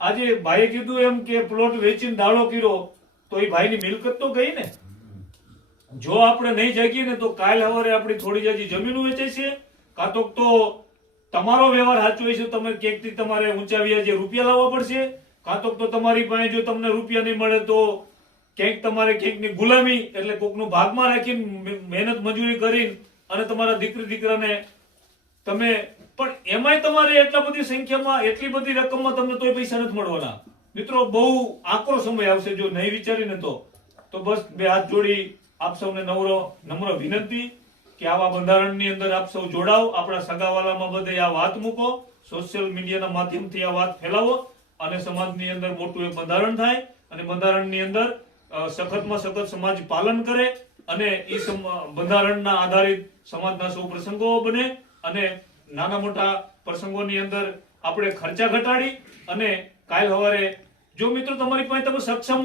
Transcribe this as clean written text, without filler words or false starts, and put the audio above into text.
આજે ભાઈએ કીધું એમ કે પ્લોટ વેચીને દાડો કર્યો તો એ ભાઈની મિલકત તો ગઈ ને. જો આપણે નહીં જાગીએ ને તો કાલ સવારે આપણી થોડી જાજી જમીન વેચાય છે, કાં તો તમારો વ્યવહાર સાચો હોય છે, તમે ક્યાંકથી તમારે ઊંચા વ્યાજે રૂપિયા લાવવા પડશે, કાં તો તમારી પાસે જો તમને રૂપિયા નહીં મળે તો ક્યાંક તમારે ક્યાંકની ગુલામી એટલે કોકનું ભાગમાં રાખીને મહેનત મજૂરી કરીને અને તમારા દીકરી દીકરાને તમે પણ એમાંય તમારે એટલા બધી સંખ્યામાં એટલી બધી રકમમાં તમને તોય પૈસા નથી મળવાના. મિત્રો બહુ આકરો સમય આવશે જો નહીં વિચારીને તો બસ બે હાથ જોડી આપ સૌને નમ્ર વિનંતી કે આવા બંધારણની અંદર આપ સૌ જોડાઓ, આપણા સગાવાલામાં બધે આ વાત મૂકો, સોશિયલ મીડિયાના માધ્યમથી આ વાત ફેલાવો અને સમાજની અંદર મોટું એક બંધારણ થાય અને બંધારણની અંદર સખતમાં સખત સમાજ પાલન કરે અને એ બંધારણના આધારિત સમાજના સૌ પ્રસંગો બને અને નાના મોટા પ્રસંગોની અંદર આપણે ખર્ચા ઘટાડી અને કાલ સવારે જો મિત્રો તમારી પાસે તમે સક્ષમ